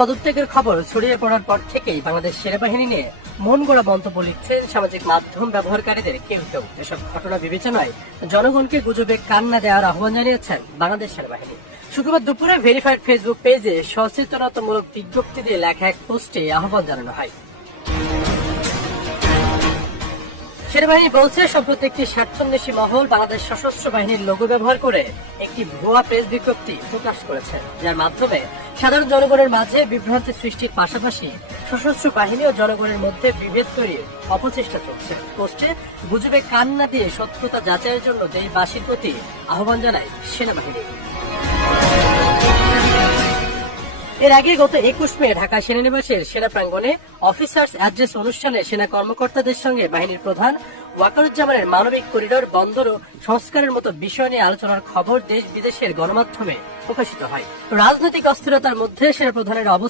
পদত্যাগের খবর ছড়িয়ে পড়ার পর থেকেই বাংলাদেশ সেনাবাহিনী নিয়ে মন গড়া মন্তব্য লিখছেন সামাজিক মাধ্যম ব্যবহারকারীদের কেউ কেউ। এসব ঘটনা বিবেচনায় জনগণকে গুজবে কান না দেওয়ার আহ্বান জানিয়েছেন বাংলাদেশ সেনাবাহিনী। শুক্রবার দুপুরে ভেরিফাইড ফেসবুক পেজে সচেতনতামূলক বিজ্ঞপ্তি দিয়ে লেখা এক পোস্টে আহ্বান জানানো হয়। সেনাবাহিনী বলছে, সম্প্রতি একটি স্বার্থান্বেষী মহল বাংলাদেশ সশস্ত্র বাহিনীর লোগো ব্যবহার করে একটি ভুয়া প্রেস বিজ্ঞপ্তি প্রকাশ করেছে, যার মাধ্যমে সাধারণ জনগণের মাঝে বিভ্রান্তি সৃষ্টির পাশাপাশি সশস্ত্র বাহিনী ও জনগণের মধ্যে বিভেদ তৈরির অপচেষ্টা চলছে। পোস্টে গুজবে কান না দিয়ে সত্যতা যাচাইয়ের জন্য দেশবাসীর প্রতি আহ্বান জানায় সেনাবাহিনী। এর আগে গত 21 মে ঢাকা সেনানিবাসের সেনা প্রাঙ্গণে অফিসার্স অ্যাড্রেস অনুষ্ঠানে সেনা কর্মকর্তাদের সঙ্গে বাহিনীর প্রধান ওয়াকারুজ্জামানের মানবিক করিডোর বন্দর ও সংস্কারের মতো বিষয় নিয়ে আলোচনার খবর দেশ বিদেশের গণমাধ্যমে প্রকাশিত হয়। রাজনৈতিক অস্থিরতার মধ্যে সেনা প্রধানের